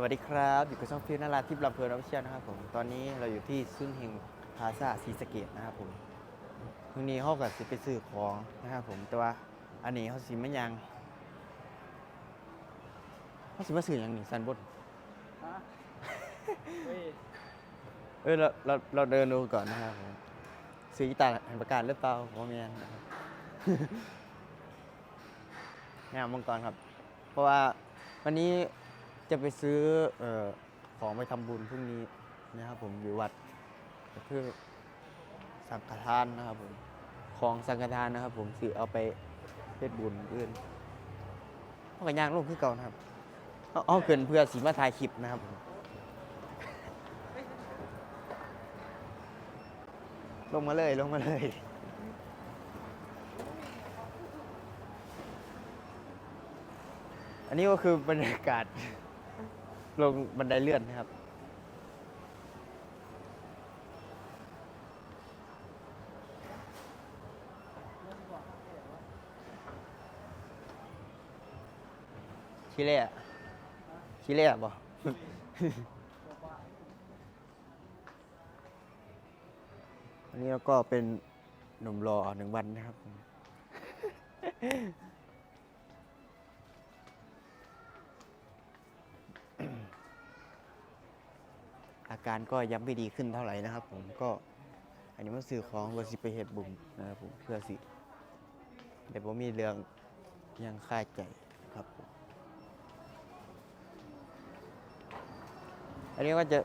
สวัสดีครับ อยู่กับช่องฟิวนาราทิพย์ลำเพลินออฟฟิเชียลนะครับผมตอนนี้เราอยู่ที่ซุนเฮงพลาซ่าซีสะเกตนะครับผมวันนี้เขากับสิไปซื้อของนะครับผมแต่ว่าอันนี้เขาสิไม่ยังเขาสิมาซื้ออย่างนี้ซันบดฮะเฮ้ยเอ้ยเราเราเราเดินดูก่อนนะครับผมซื้อกีตาร์แห่งประกาศหรือเปล่าผมแมนนะครับงามมังกรครับ เพราะว่าวันนี้ จะไปซื้อออของไปทำบุญพรุ่งนี้นะครับผมอยู่วัดเพื่อสังฆทานนะครับผมของสังฆทานนะครับ ผมซื้อเอาไปเพชรบุญอื่นเอากระย่างลงคือเก่านะครับเอาเอาเกินเพื่อสีมาถ่ายคลิปนะครับผมลงมาเลยลงมาเลยอันนี้ก็คือบรรยากาศ ลงบันไดเลื่อนนะครับขี้เล่อะขี้เล่ะบ่อันนี้เราก็เป็นหนุ่มรอหนึ่งวันนะครับ อาการก็ยังไม่ดีขึ้นเท่าไหร่นะครับ ผมก็อันนี้มาซื้อของว่าสิไปเฮ็ดบุญนะครับผมเพื่อสิแต่ผมมีเรื่องยังคาใจครับผมอันนี้ก็จะ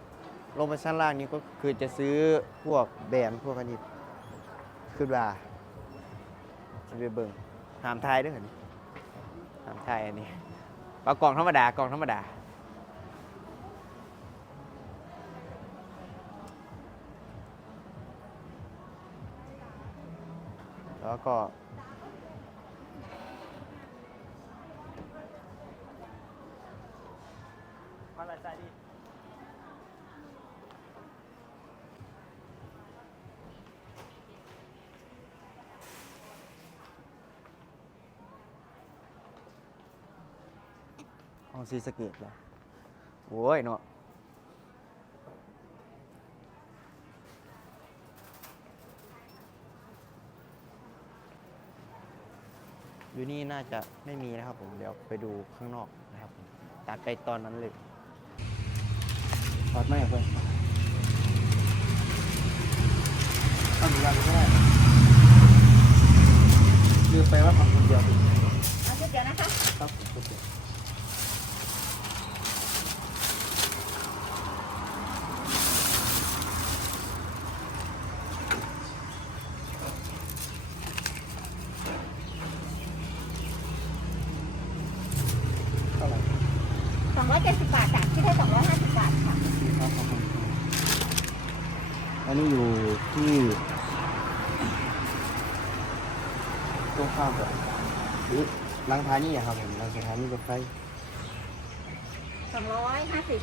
ลงไปชั้นล่างนี้ก็คือจะซื้อพวกแบรนด์พวกอันนี้ขึ้นว่าจะไปเบิ่งหามไทยด้วยเหรอหามไทยอันนี้เอากล่องธรรมดากล่องธรรมดา แล้วก็ มาละใจดิห้องซีสะเกตเหรอโอ้ยเนาะ อยู่นี่น่าจะไม่มีนะครับผมเดี๋ยวไปดูข้างนอกนะครับผมตัดไปตอนนั้นเลยถอดไม่เพื่อนทำยังก็ได้ลืมไปว่าทำคนเดียวเอาชุดเดียวนะคะ ครับผมคนเดียว เท่าไหร่ สอง ร้อยเจ็ดสิบบาทจ้ะที่ได้สองร้อยห้าสิบบาทค่ะที่ครับขอบคุณครับอันนี้อยู่ที่ตรงข้ามกับหรือลังพานี่อะครับผมลังสถานีรถไฟสองร้อยห้าสิบ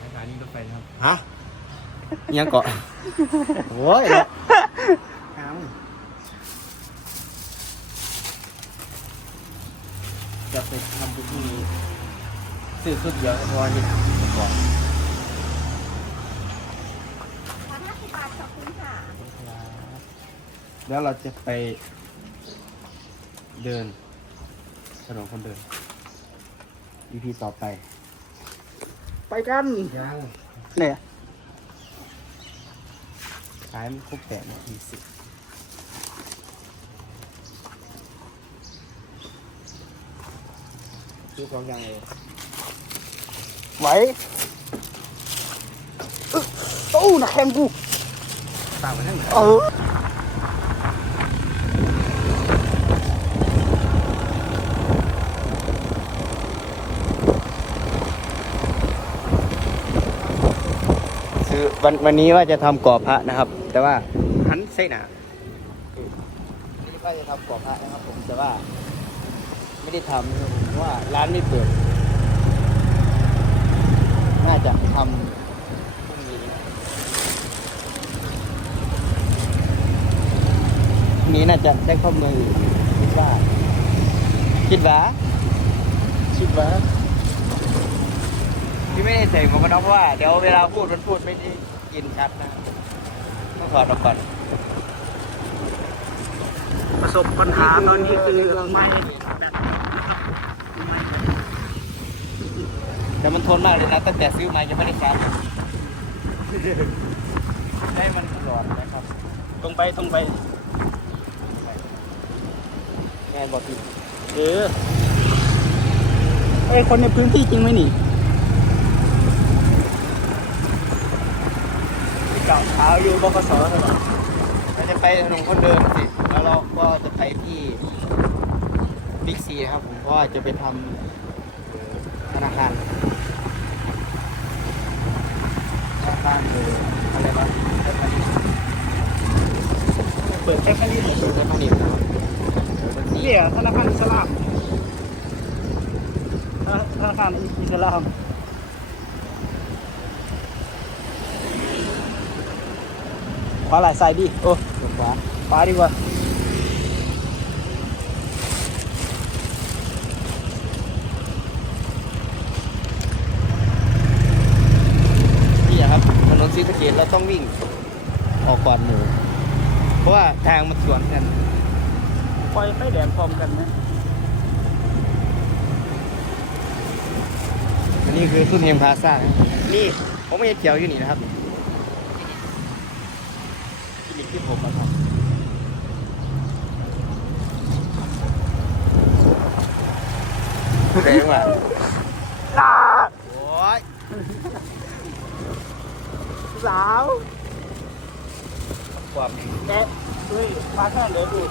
ลังสถานีรถไฟนะครับฮะยังเกาะ โอ้ยเนาะ ครับจะ ไปทำบุญที่นี้ซื้อชุดเดียวเพราะว่านี่ก่อนแล้วเราจะไปเดินถนนคนเดิน EP ต่อไป ไปกันยังเนี่ยขายมันครบแปดนาทีสิ ซื้อของยังเลยไหวโอ้หนักแขนกูต่างไปทั้งไหนเออคือวันวันนี้ว่าจะทำก่อบพระนะครับ แต่ว่าหันใส่หนานี่ก็จะทำก่อบพระนะครับผมแต่ว่า ไม่ได้ทำผมเพราะว่าร้านไม่เปิด น่าจะทำพรุ่งนี้นี้น่าจะได้ข้าเมือคิดว่า คิดว่าคิดว่าพี่ไม่ได้ใส่หมวกกันน็อกเพราะว่า เดี๋ยวเวลาพูดมันพูดไม่ได้ยินชัดนะต้องถอดออกก่อนประสบปัญหาตอนนี้คือไม่ แต่มันทนมากเลยนะตั้งแต่ซื้อมายังไม่ได้ใชาร์จให้มันหลอดนะครับ ตรงไปตรงไปงานบอกพี่เออไอคนในพื้นที่จริงไหมนี่เก่าเท้าอยู่บกสใช่ไหมเราจะไปถนนคนเดินสิ แล้วเราก็จะไปที่ บิ๊กซีนะครับผมเพราะว่าจะไปทำเอ่อธนาคารธนาคารเอออะไรบ้างเทปมันเปิดแค่แค่นี้เทปมันนี่ครับเออบัญชีเนี่ยธนาคารอิสลามธนาคารอิสลามขวาไหลซ้ายดีโอ้ขวาขวาดีกว่า นี่อะครับ ถนนซีสะเกตเราต้องวิ่งออกก่อนหมู่เพราะว่าทางมันสวนกันไฟไฟแดงพร้อมกันไหมอันนี้คือซุนเฮมพลาซ่านะนี่ผมไม่เห็นเขียวอยู่นี่นะครับคลินิกที่ผมมาทำแรงว่ะโอ้ย สาวความแกะเฮ้ยมาแค่เดี๋ยวดู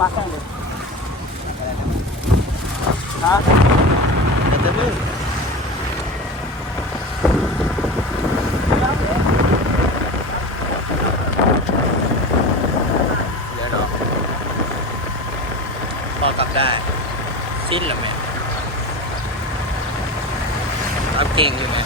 มาแค่เดี๋ยวฮะแต่จะมึงเดี๋ยวดอพอกลับได้ สิ้นแล้วแม่รับเก่งอยู่ไหม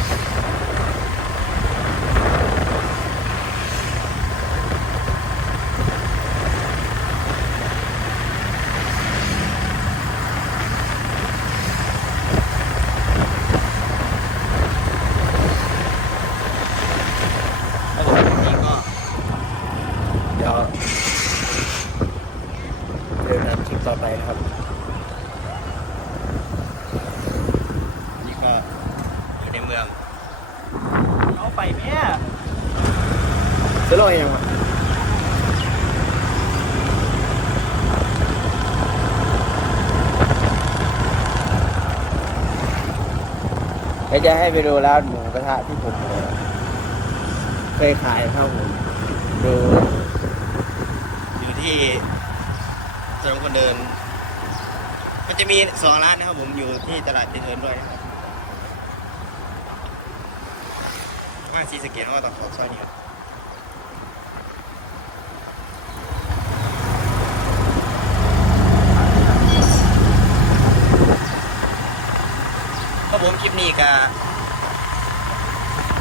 ครับผมวันนี้ก็เดี๋ยวเจอกันคลิปต่อไปนะครับ นี่ก็อยู่ในเมือง เอาไปเนี่ยจะรอยังวะเดี๋ยวจะให้ไปดูร้านหมูกระทะที่ผมเคยขายครับผมดูดู ที่ถนนคนเดิน มันจะมีสองร้านนะครับผมอยู่ที่ตลาดเจริญด้วยนะครับว่าซีสะเกตว่าต้องขอซอยนี้ครับครับผมคลิปนี้ก็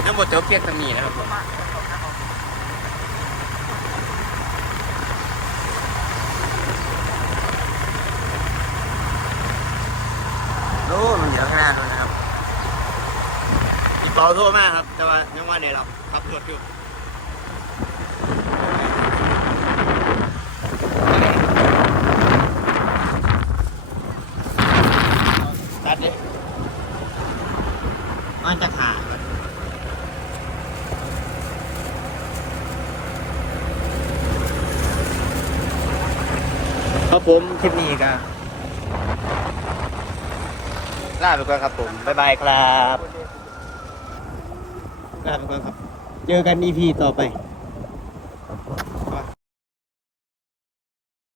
ทั้งหมดเดี๋ยวเพียงตำหนีนะครับผม โอ้มันเยอะขนาดนั้นนะครับอีเปาโทษมากครับ แต่ว่ายังว่าเนี่ยเราขับรถอยู่ตัดดิมันจะขาดครับผมคลิปนี้ก็ ลาไปก่อนครับผมบ๊ายบายครับลาไปก่อนครับ เจอกัน EP ต่อไป